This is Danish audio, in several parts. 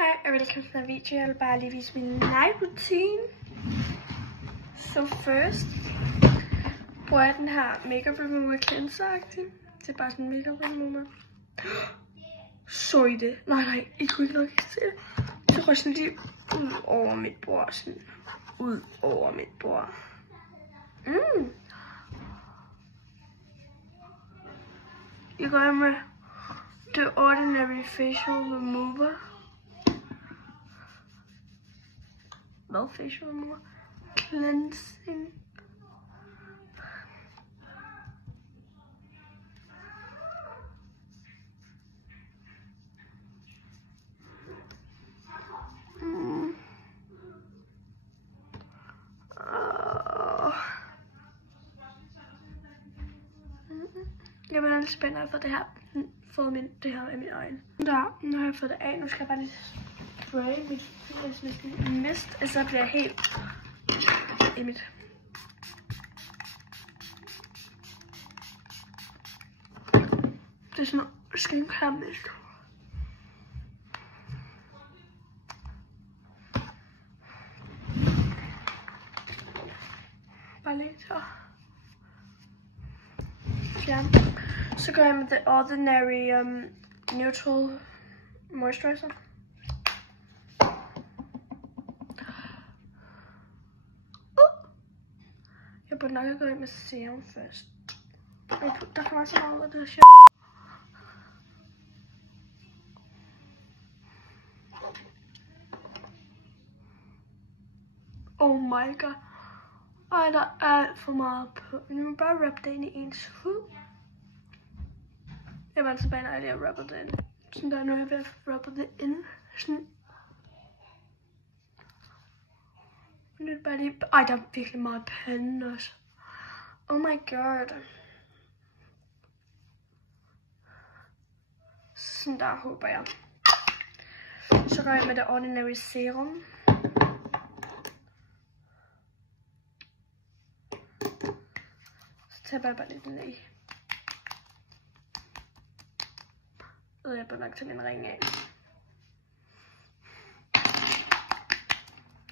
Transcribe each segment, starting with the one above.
Hej og velkommen til den her video. Jeg vil bare lige vise min night routine. So first bruger jeg den her makeup remover cleanser-agtig. Det er bare sådan en makeup remover. Så I det? Nej, I kunne ikke nok se det. Så går jeg sådan lige ud over mit bord. Sådan ud over mit bord. Jeg går med The Ordinary Facial Remover. Hvad facial remover? Cleansing. Jeg var lidt spændt for det her. Det her af mine øjne. Der, nu har jeg fået det af. Nu skal jeg bare lige spraye mit mist, og så bliver jeg helt i mit. Det er sådan noget skincare mist. Bare lidt så. Ja. Så går jeg med The Ordinary Neutral Moisturizer. Jeg burde nok gå ind med serum først. Der kommer så meget ud af det her shit. Oh my god. Ej, der er alt for meget på. Nu må bare wrap det ind i ens hud. Jeg var altså bare nødt til at wrappe det ind. Sådan der, nu er jeg ved at wrappe det ind. Sådan. Nu er det bare lige. Ej, der er virkelig meget pande også. Oh my god. Sådan der håber jeg. Så går jeg med The Ordinary Serum. Så tager jeg bare lidt ned i. Og jeg bør nok tage min ring af.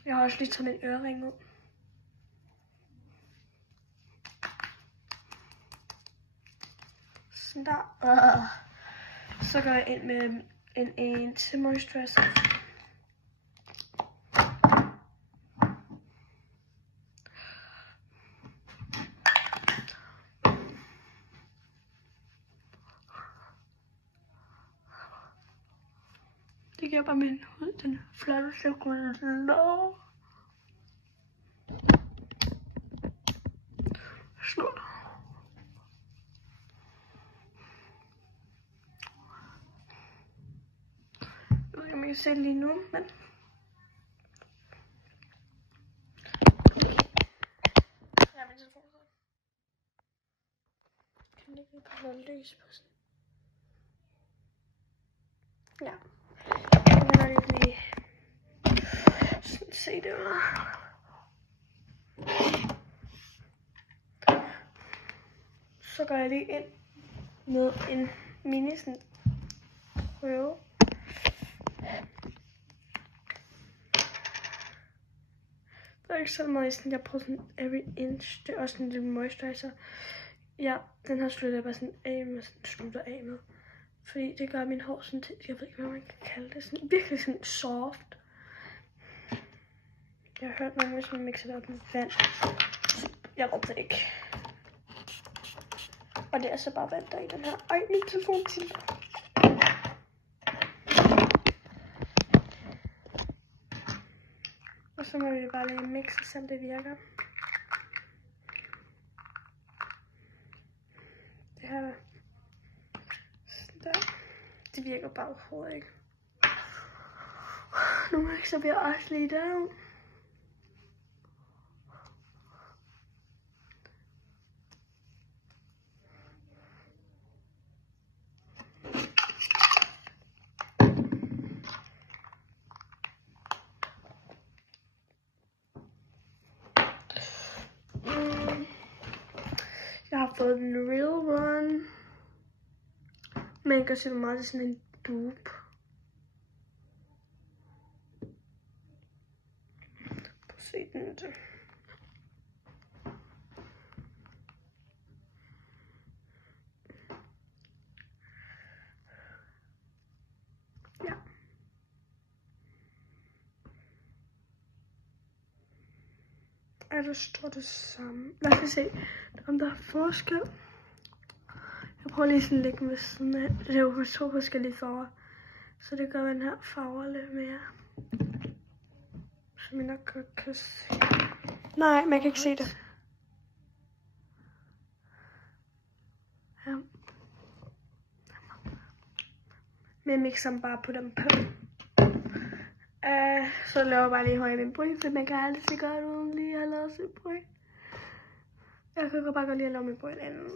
Jeg har også lige taget min ørering ud. Sådan der. Så går jeg ind med en til moisturizer. Det giver bare min hud den flotte glow. Snart. Jeg ved ikke, om jeg kan se det lige nu, men... Ja, min telefon så. Kan det ikke bare noget lys på sådan? Ja. Jeg vil lige sådan se det var. Så går jeg lige ind med en mini sådan prøve. Der er ikke så meget i sådan, jeg prøver sådan every inch. Det er også en lille moisturizer. Ja, den her slutter jeg bare sådan af med, slutter af med. Fordi det gør min hår sådan til, jeg ved ikke, hvad man kan kalde det, sådan virkelig sådan soft. Jeg har hørt nogen, hvis man mixer det op med vand. Jeg ved det ikke. Og det er så bare vand, der i den her. Ej, min telefon til. Og så må vi bare lige mixe, så det virker. Det her. Sådan der. Det virker bare overhovedet ikke. Nu må jeg ikke så blive også lige der. Jeg har fået den Real One. Man kan se meget sådan en dupe. se den til. Ja. Ja, der står det samme. Lad os se, om der er forskel. Jeg prøver lige sådan at lægge med sådan af. Det er jo 2 forskellige farver. Så det gør den her farve lidt mere. Som jeg nok godt kan se. Nej, man kan ikke se det. Ja. Men jeg mixer dem bare på dem på. Så laver jeg bare lige højere min bryn, for man kan aldrig se godt uden lige at have lavet sin bryn. Jeg kan bare godt lide at lave min bryn anden.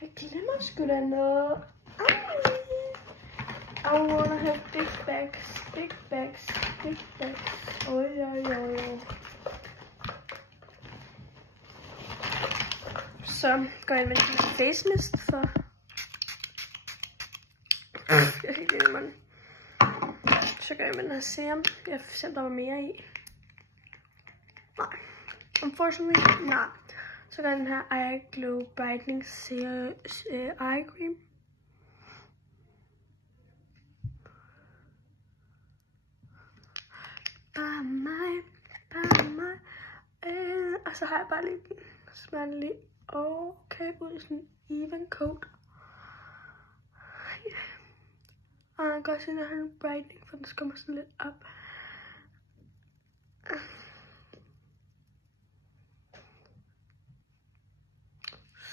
Jeg glemmer sgu da noget. I wanna have big bags, big bags, big bags. Oj. Så går jeg med en face mist for. Jeg fik det i munden. Så gør jeg med den her serum. Jeg fandt der var mere i. Nej. Unfortunately, nej. Så gør jeg den her Eye Glow Brightening Eye Cream. Bare mig. Og så har jeg bare lige smadret lige okay ud i sådan en even coat. Og jeg kan godt se, at jeg har en brightening, for den kommer sådan lidt op.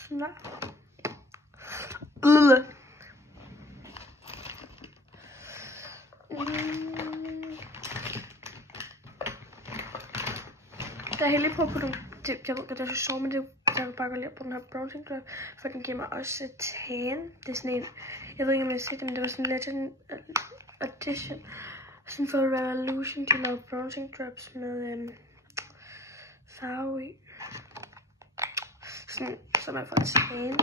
Snart. Jeg er heldig på at putte jeg ved godt, det er så sjovt, men det jeg vil bare godt lide på den her bronzing drop, for den giver mig også tan. Det er sådan en, jeg ved ikke om jeg har set det, men det var sådan en legend edition. Sådan for Revolution, de lavede bronzing drops med farve i. Sådan, så man får tan.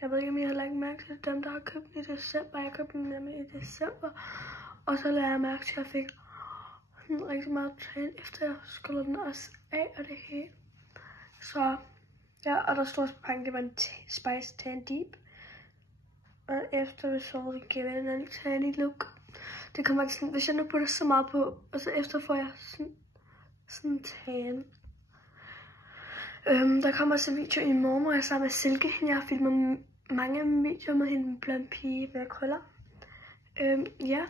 Jeg ved ikke om I har lagt mærke til dem, der har købt den i december. Jeg købte den nemlig i december. Og så lagde jeg mærke til, at jeg fik rigtig meget tan, efter jeg skyllede den også af og det hele. Så ja, og der stod også på pakken, det var en Spice Tan Deep. Og efter vi så det giver den en tanny look. Det kommer ikke sådan, hvis jeg nu putter så meget på, og så efter får jeg sådan tan. Der kommer også en video i morgen, hvor jeg sammen med Silke. Jeg har filmet mange videoer med hende, blond pige med krøller. Ja.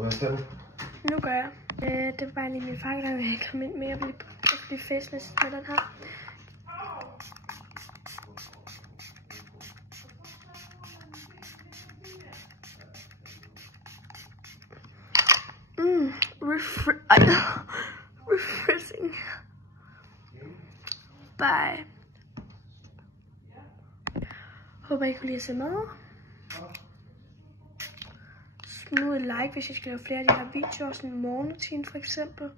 Hvad skal du? Nu gør jeg. Det var bare lige min far, der vil komme ind med. Jeg vil blive faceless med den her. Refreshing. Bye. Håber I kunne lide at se med. Smid et like, hvis I skal lave flere af de her videoer, sådan en morgenrutine for eksempel.